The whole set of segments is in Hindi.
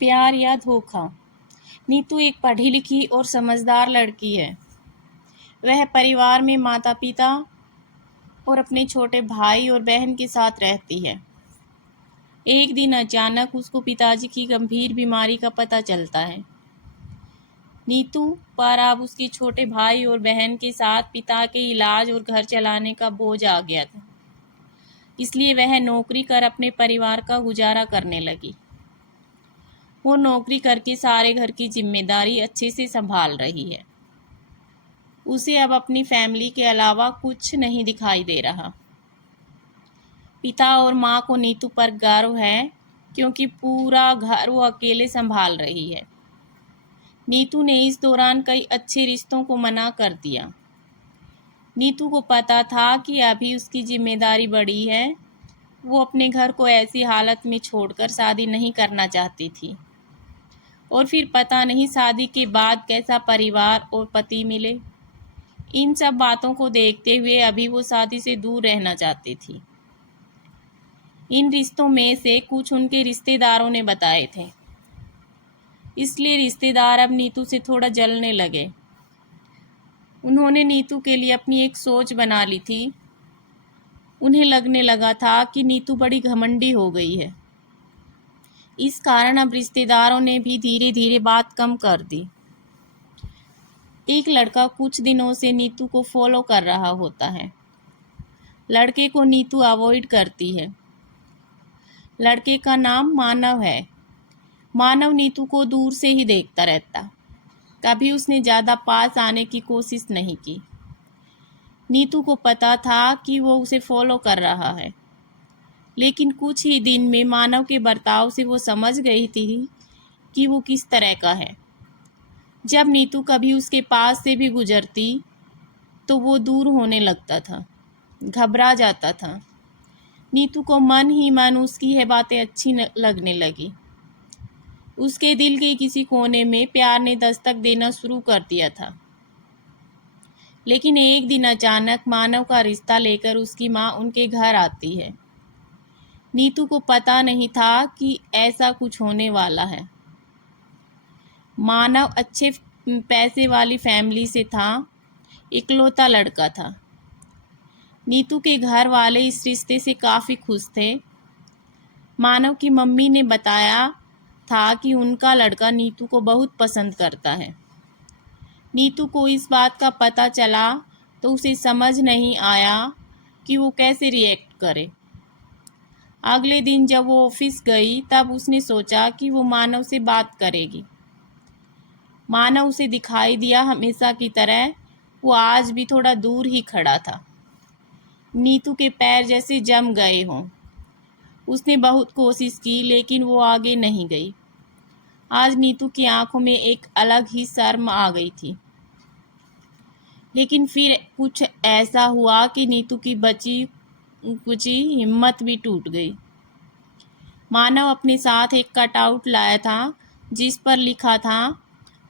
प्यार या धोखा। नीतू एक पढ़ी लिखी और समझदार लड़की है। वह परिवार में माता पिता और अपने छोटे भाई और बहन के साथ रहती है। एक दिन अचानक उसको पिताजी की गंभीर बीमारी का पता चलता है। नीतू पर अब उसके छोटे भाई और बहन के साथ पिता के इलाज और घर चलाने का बोझ आ गया था। इसलिए वह नौकरी कर अपने परिवार का गुजारा करने लगी। वो नौकरी करके सारे घर की जिम्मेदारी अच्छे से संभाल रही है। उसे अब अपनी फैमिली के अलावा कुछ नहीं दिखाई दे रहा। पिता और माँ को नीतू पर गर्व है क्योंकि पूरा घर वो अकेले संभाल रही है। नीतू ने इस दौरान कई अच्छे रिश्तों को मना कर दिया। नीतू को पता था कि अभी उसकी जिम्मेदारी बड़ी है। वो अपने घर को ऐसी हालत में छोड़कर शादी नहीं करना चाहती थी। और फिर पता नहीं शादी के बाद कैसा परिवार और पति मिले। इन सब बातों को देखते हुए अभी वो शादी से दूर रहना चाहती थी। इन रिश्तों में से कुछ उनके रिश्तेदारों ने बताए थे। इसलिए रिश्तेदार अब नीतू से थोड़ा जलने लगे। उन्होंने नीतू के लिए अपनी एक सोच बना ली थी। उन्हें लगने लगा था कि नीतू बड़ी घमंडी हो गई है। इस कारण अब रिश्तेदारों ने भी धीरे धीरे बात कम कर दी। एक लड़का कुछ दिनों से नीतू को फॉलो कर रहा होता है। लड़के को नीतू अवॉइड करती है। लड़के का नाम मानव है। मानव नीतू को दूर से ही देखता रहता। कभी उसने ज़्यादा पास आने की कोशिश नहीं की। नीतू को पता था कि वो उसे फॉलो कर रहा है, लेकिन कुछ ही दिन में मानव के बर्ताव से वो समझ गई थी कि वो किस तरह का है। जब नीतू कभी उसके पास से भी गुजरती तो वो दूर होने लगता था, घबरा जाता था। नीतू को मन ही मन उसकी यह बातें अच्छी लगने लगी। उसके दिल के किसी कोने में प्यार ने दस्तक देना शुरू कर दिया था। लेकिन एक दिन अचानक मानव का रिश्ता लेकर उसकी माँ उनके घर आती है। नीतू को पता नहीं था कि ऐसा कुछ होने वाला है। मानव अच्छे पैसे वाली फैमिली से था, इकलौता लड़का था। नीतू के घर वाले इस रिश्ते से काफ़ी खुश थे। मानव की मम्मी ने बताया था कि उनका लड़का नीतू को बहुत पसंद करता है। नीतू को इस बात का पता चला तो उसे समझ नहीं आया कि वो कैसे रिएक्ट करे। अगले दिन जब वो ऑफिस गई तब उसने सोचा कि वो मानव से बात करेगी। मानव उसे दिखाई दिया हमेशा की तरह। वो आज भी थोड़ा दूर ही खड़ा था। नीतू के पैर जैसे जम गए हों। उसने बहुत कोशिश की लेकिन वो आगे नहीं गई। आज नीतू की आंखों में एक अलग ही शर्म आ गई थी। लेकिन फिर कुछ ऐसा हुआ कि नीतू की बची कुची हिम्मत भी टूट गई। मानव अपने साथ एक कटआउट लाया था जिस पर लिखा था,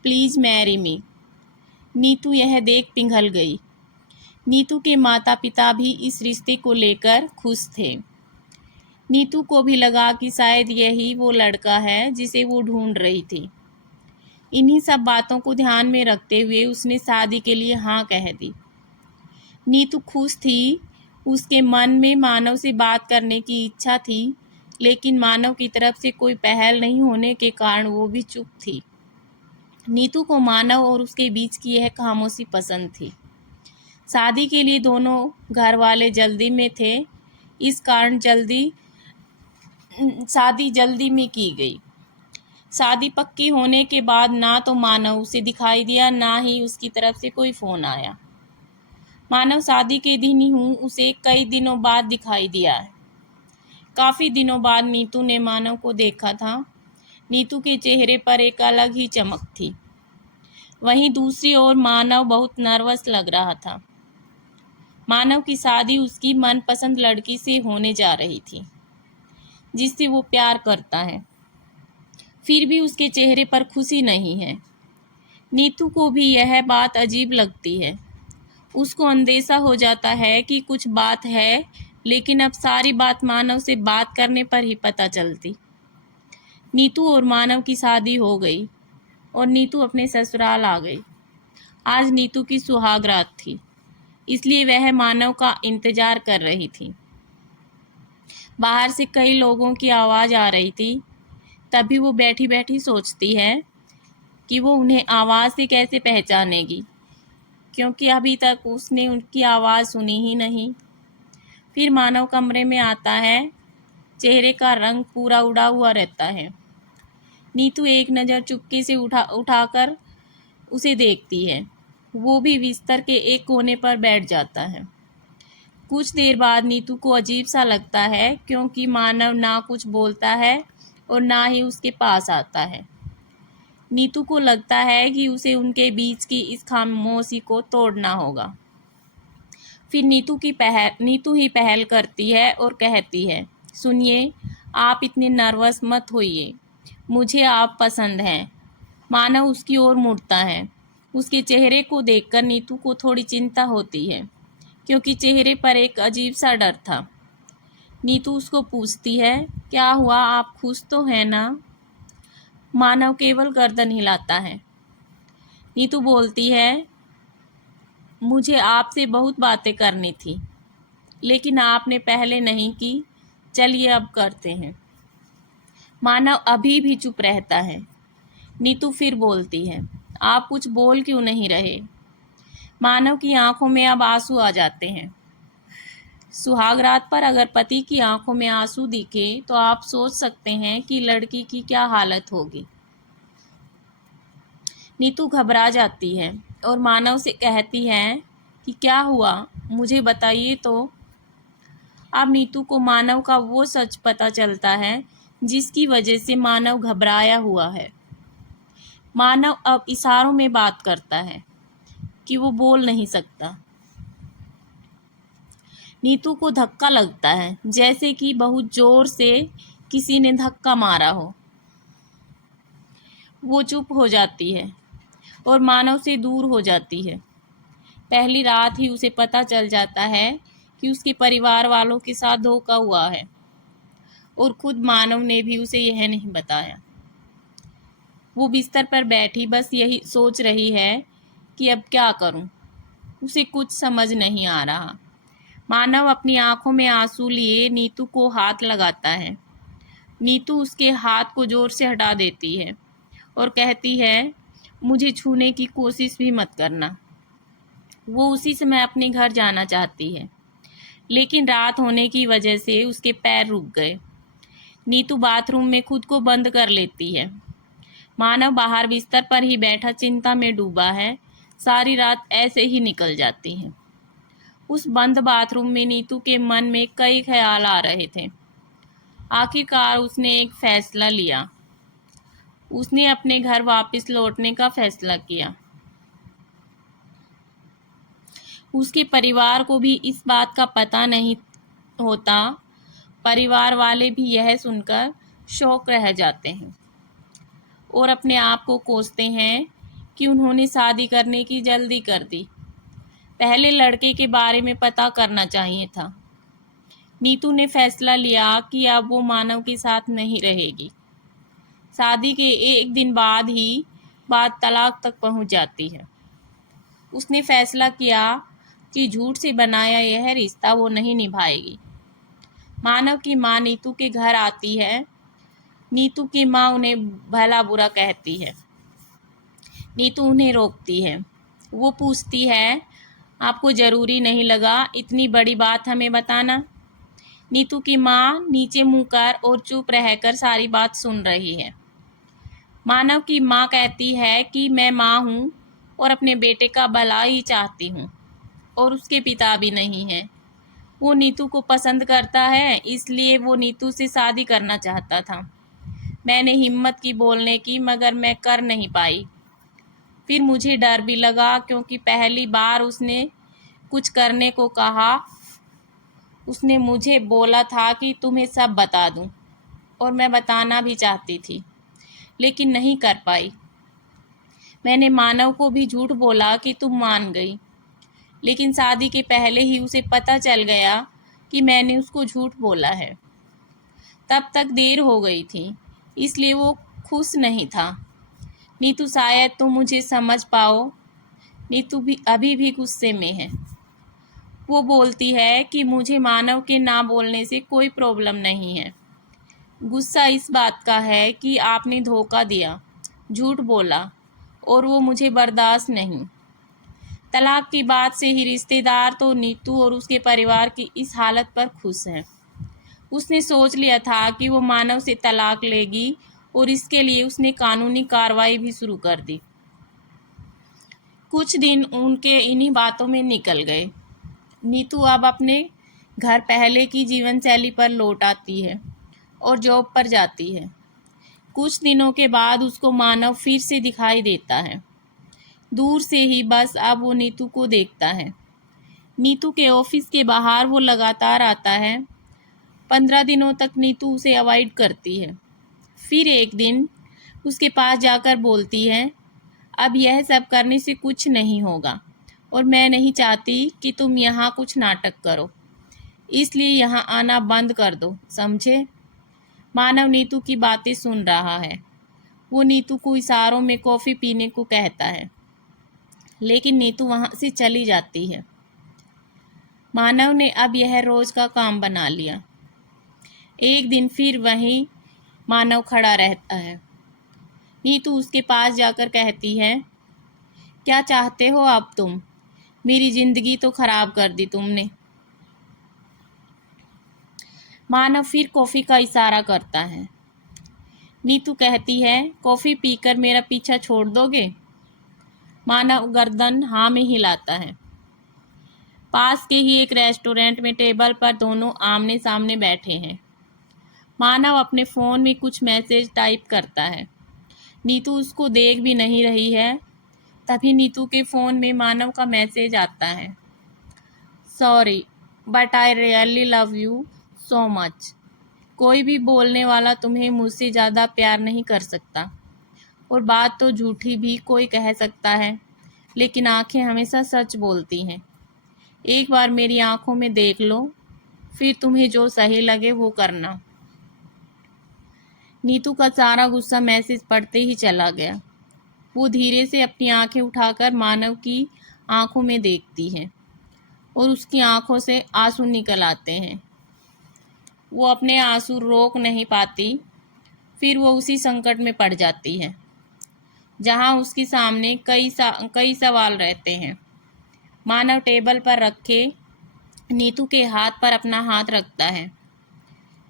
प्लीज़ मैरी मी। नीतू यह देख पिघल गई। नीतू के माता पिता भी इस रिश्ते को लेकर खुश थे। नीतू को भी लगा कि शायद यही वो लड़का है जिसे वो ढूंढ रही थी। इन्हीं सब बातों को ध्यान में रखते हुए उसने शादी के लिए हाँ कह दी। नीतू खुश थी। उसके मन में मानव से बात करने की इच्छा थी, लेकिन मानव की तरफ से कोई पहल नहीं होने के कारण वो भी चुप थी। नीतू को मानव और उसके बीच की यह खामोशी पसंद थी। शादी के लिए दोनों घर वाले जल्दी में थे। इस कारण शादी जल्दी में की गई। शादी पक्की होने के बाद ना तो मानव उसे दिखाई दिया, ना ही उसकी तरफ से कोई फ़ोन आया। मानव शादी के दिन ही उसे कई दिनों बाद दिखाई दिया है। काफ़ी दिनों बाद नीतू ने मानव को देखा था। नीतू के चेहरे पर एक अलग ही चमक थी। वहीं दूसरी ओर मानव बहुत नर्वस लग रहा था। मानव की शादी उसकी मनपसंद लड़की से होने जा रही थी, जिससे वो प्यार करता है। फिर भी उसके चेहरे पर खुशी नहीं है। नीतू को भी यह बात अजीब लगती है। उसको अंदेशा हो जाता है कि कुछ बात है, लेकिन अब सारी बात मानव से बात करने पर ही पता चलती। नीतू और मानव की शादी हो गई और नीतू अपने ससुराल आ गई। आज नीतू की सुहाग रात थी, इसलिए वह मानव का इंतजार कर रही थी। बाहर से कई लोगों की आवाज़ आ रही थी। तभी वो बैठी बैठी सोचती है कि वो उन्हें आवाज़ से कैसे पहचानेगी, क्योंकि अभी तक उसने उनकी आवाज़ सुनी ही नहीं। फिर मानव कमरे में आता है। चेहरे का रंग पूरा उड़ा हुआ रहता है। नीतू एक नज़र चुपके से उठाकर उसे देखती है। वो भी बिस्तर के एक कोने पर बैठ जाता है। कुछ देर बाद नीतू को अजीब सा लगता है, क्योंकि मानव ना कुछ बोलता है और ना ही उसके पास आता है। नीतू को लगता है कि उसे उनके बीच की इस खामोशी को तोड़ना होगा। फिर नीतू ही पहल करती है और कहती है, सुनिए, आप इतने नर्वस मत होइए, मुझे आप पसंद हैं। मानव उसकी ओर मुड़ता है। उसके चेहरे को देखकर नीतू को थोड़ी चिंता होती है, क्योंकि चेहरे पर एक अजीब सा डर था। नीतू उसको पूछती है, क्या हुआ, आप खुश तो हैं ना? मानव केवल गर्दन हिलाता है। नीतू बोलती है, मुझे आपसे बहुत बातें करनी थी, लेकिन आपने पहले नहीं की। चलिए अब करते हैं। मानव अभी भी चुप रहता है। नीतू फिर बोलती है, आप कुछ बोल क्यों नहीं रहे? मानव की आंखों में अब आंसू आ जाते हैं। सुहागरात पर अगर पति की आंखों में आंसू दिखे तो आप सोच सकते हैं कि लड़की की क्या हालत होगी। नीतू घबरा जाती है और मानव से कहती है कि क्या हुआ, मुझे बताइए तो। अब नीतू को मानव का वो सच पता चलता है जिसकी वजह से मानव घबराया हुआ है। मानव अब इशारों में बात करता है कि वो बोल नहीं सकता। नीतू को धक्का लगता है, जैसे कि बहुत जोर से किसी ने धक्का मारा हो। वो चुप हो जाती है और मानव से दूर हो जाती है। पहली रात ही उसे पता चल जाता है कि उसके परिवार वालों के साथ धोखा हुआ है, और खुद मानव ने भी उसे यह नहीं बताया। वो बिस्तर पर बैठी बस यही सोच रही है कि अब क्या करूं। उसे कुछ समझ नहीं आ रहा। मानव अपनी आंखों में आंसू लिए नीतू को हाथ लगाता है। नीतू उसके हाथ को जोर से हटा देती है और कहती है, मुझे छूने की कोशिश भी मत करना। वो उसी समय अपने घर जाना चाहती है, लेकिन रात होने की वजह से उसके पैर रुक गए। नीतू बाथरूम में खुद को बंद कर लेती है। मानव बाहर बिस्तर पर ही बैठा चिंता में डूबा है। सारी रात ऐसे ही निकल जाती है। उस बंद बाथरूम में नीतू के मन में कई ख्याल आ रहे थे। आखिरकार उसने एक फैसला लिया। उसने अपने घर वापस लौटने का फैसला किया। उसके परिवार को भी इस बात का पता नहीं होता। परिवार वाले भी यह सुनकर शौक रह जाते हैं और अपने आप को कोसते हैं कि उन्होंने शादी करने की जल्दी कर दी। पहले लड़के के बारे में पता करना चाहिए था। नीतू ने फैसला लिया कि अब वो मानव के साथ नहीं रहेगी। शादी के एक दिन बाद ही बात तलाक तक पहुंच जाती है। उसने फैसला किया कि झूठ से बनाया यह रिश्ता वो नहीं निभाएगी। मानव की माँ नीतू के घर आती है। नीतू की माँ उन्हें भला बुरा कहती है। नीतू उन्हें रोकती है। वो पूछती है, आपको ज़रूरी नहीं लगा इतनी बड़ी बात हमें बताना? नीतू की माँ नीचे मुँह कर और चुप रहकर सारी बात सुन रही है। मानव की माँ कहती है कि मैं माँ हूँ और अपने बेटे का भला ही चाहती हूँ, और उसके पिता भी नहीं हैं। वो नीतू को पसंद करता है, इसलिए वो नीतू से शादी करना चाहता था। मैंने हिम्मत की बोलने की, मगर मैं कर नहीं पाई। फिर मुझे डर भी लगा, क्योंकि पहली बार उसने कुछ करने को कहा। उसने मुझे बोला था कि तुम्हें सब बता दूं, और मैं बताना भी चाहती थी, लेकिन नहीं कर पाई। मैंने मानव को भी झूठ बोला कि तुम मान गई, लेकिन शादी के पहले ही उसे पता चल गया कि मैंने उसको झूठ बोला है। तब तक देर हो गई थी। इसलिए वो खुश नहीं था। नीतू शायद तुम मुझे समझ पाओ। नीतू भी अभी भी गुस्से में है। वो बोलती है कि मुझे मानव के ना बोलने से कोई प्रॉब्लम नहीं है। गुस्सा इस बात का है कि आपने धोखा दिया, झूठ बोला और वो मुझे बर्दाश्त नहीं। तलाक की बात से ही रिश्तेदार तो नीतू और उसके परिवार की इस हालत पर खुश हैं। उसने सोच लिया था कि वो मानव से तलाक लेगी और इसके लिए उसने कानूनी कार्रवाई भी शुरू कर दी। कुछ दिन उनके इन्हीं बातों में निकल गए। नीतू अब अपने घर पहले की जीवन शैली पर लौट आती है और जॉब पर जाती है। कुछ दिनों के बाद उसको मानव फिर से दिखाई देता है। दूर से ही बस अब वो नीतू को देखता है। नीतू के ऑफिस के बाहर वो लगातार आता है। 15 दिनों तक नीतू उसे अवॉइड करती है। फिर एक दिन उसके पास जाकर बोलती है, अब यह सब करने से कुछ नहीं होगा और मैं नहीं चाहती कि तुम यहाँ कुछ नाटक करो, इसलिए यहाँ आना बंद कर दो, समझे? मानव नीतू की बातें सुन रहा है। वो नीतू को इशारों में कॉफ़ी पीने को कहता है, लेकिन नीतू वहाँ से चली जाती है। मानव ने अब यह रोज़ का काम बना लिया। एक दिन फिर वहीं मानव खड़ा रहता है। नीतू उसके पास जाकर कहती है, क्या चाहते हो अब तुम? मेरी ज़िंदगी तो ख़राब कर दी तुमने। मानव फिर कॉफ़ी का इशारा करता है। नीतू कहती है, कॉफ़ी पीकर मेरा पीछा छोड़ दोगे? मानव गर्दन हाँ में हिलाता है। पास के ही एक रेस्टोरेंट में टेबल पर दोनों आमने सामने बैठे हैं। मानव अपने फ़ोन में कुछ मैसेज टाइप करता है। नीतू उसको देख भी नहीं रही है। तभी नीतू के फ़ोन में मानव का मैसेज आता है, sorry but I really love you so much. कोई भी बोलने वाला तुम्हें मुझसे ज़्यादा प्यार नहीं कर सकता। और बात तो झूठी भी कोई कह सकता है, लेकिन आंखें हमेशा सच बोलती हैं। एक बार मेरी आंखों में देख लो, फिर तुम्हें जो सही लगे वो करना। नीतू का सारा गुस्सा मैसेज पढ़ते ही चला गया। वो धीरे से अपनी आंखें उठाकर मानव की आंखों में देखती है और उसकी आंखों से आंसू निकल आते हैं। वो अपने आंसू रोक नहीं पाती। फिर वो उसी संकट में पड़ जाती है जहां उसके सामने कई सवाल रहते हैं। मानव टेबल पर रखे नीतू के हाथ पर अपना हाथ रखता है।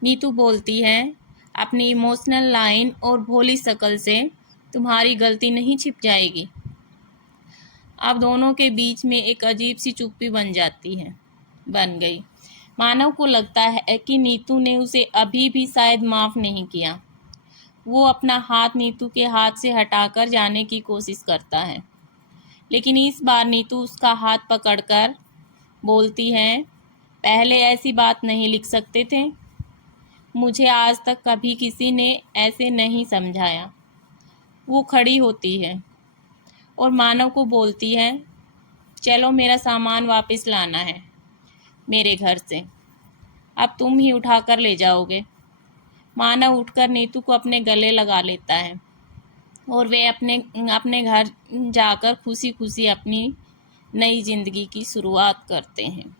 नीतू बोलती है, अपनी इमोशनल लाइन और भोली शक्ल से तुम्हारी गलती नहीं छिप जाएगी। अब दोनों के बीच में एक अजीब सी चुप्पी बन गई। मानव को लगता है कि नीतू ने उसे अभी भी शायद माफ़ नहीं किया। वो अपना हाथ नीतू के हाथ से हटाकर जाने की कोशिश करता है, लेकिन इस बार नीतू उसका हाथ पकड़कर बोलती है, पहले ऐसी बात नहीं लिख सकते थे? मुझे आज तक कभी किसी ने ऐसे नहीं समझाया। वो खड़ी होती है और मानव को बोलती है, चलो मेरा सामान वापस लाना है मेरे घर से, अब तुम ही उठा कर ले जाओगे। मानव उठकर नीतू को अपने गले लगा लेता है और वे अपने घर जाकर खुशी खुशी अपनी नई ज़िंदगी की शुरुआत करते हैं।